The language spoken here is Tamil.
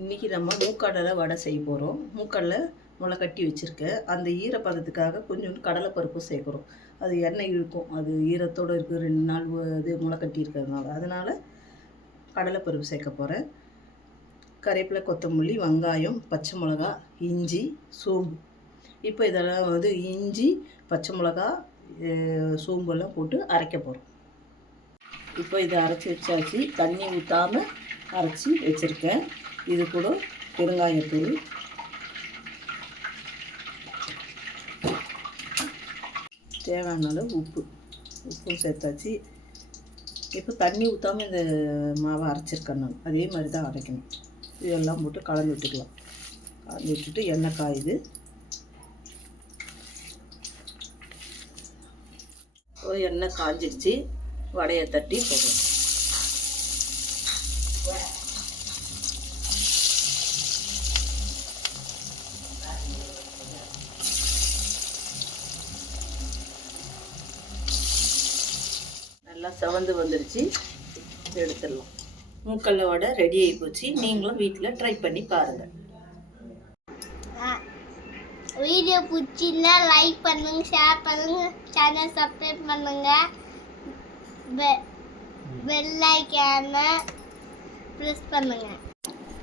இன்றைக்கி நம்ம மூக்கடலை வடை செய்ய போகிறோம். மூக்கடலை முளை கட்டி வச்சுருக்கேன். அந்த ஈரப்பதத்துக்காக கொஞ்சோண்டு கடலைப்பருப்பு சேர்க்குறோம். அது எண்ணெய் இழுக்கும், அது ஈரத்தோடு இருக்குது 2 நாள் இது முளை கட்டி இருக்கிறதுனால. அதனால் கடலைப்பருப்பு சேர்க்க போகிறேன். கறிவேப்பிலை, கொத்தமல்லி, வெங்காயம், பச்சை மிளகா, இஞ்சி, சோம்பு. இப்போ இதெல்லாம் வந்து இஞ்சி, பச்சை மிளகா, சோம்பெல்லாம் போட்டு அரைக்க போகிறோம். இப்போ இதை அரைச்சி வச்சாச்சு. தண்ணி ஊற்றாமல் அரைச்சி வச்சுருக்கேன். இது கூட பெருங்காயத்தூள், தேவையான அளவு உப்பும் சேர்த்தாச்சு. இப்போ தண்ணி ஊற்றாமல் இந்த மாவை அரைச்சிருக்கேன் நான். அதே மாதிரி தான் அரைக்கணும். இதெல்லாம் போட்டு கலந்து விட்டுக்கலாம். கலந்து விட்டுட்டு எண்ணெய் காயுது. எண்ணெய் காஞ்சிடுச்சு. வடையை தட்டி போடுறோம். நல்லா செவந்து வந்துருச்சு. எடுத்துடலாம். மூக்கடலை வடை ரெடி ஆகி போச்சு. நீங்களும் வீட்டில் ட்ரை பண்ணி பாருங்கள். வீடியோ பிடிச்சிருந்தா லைக் பண்ணுங்க, ஷேர் பண்ணுங்க, சேனல் சப்ஸ்கிரைப் பண்ணுங்க, பெல் ஐகானை ப்ரெஸ் பண்ணுங்க.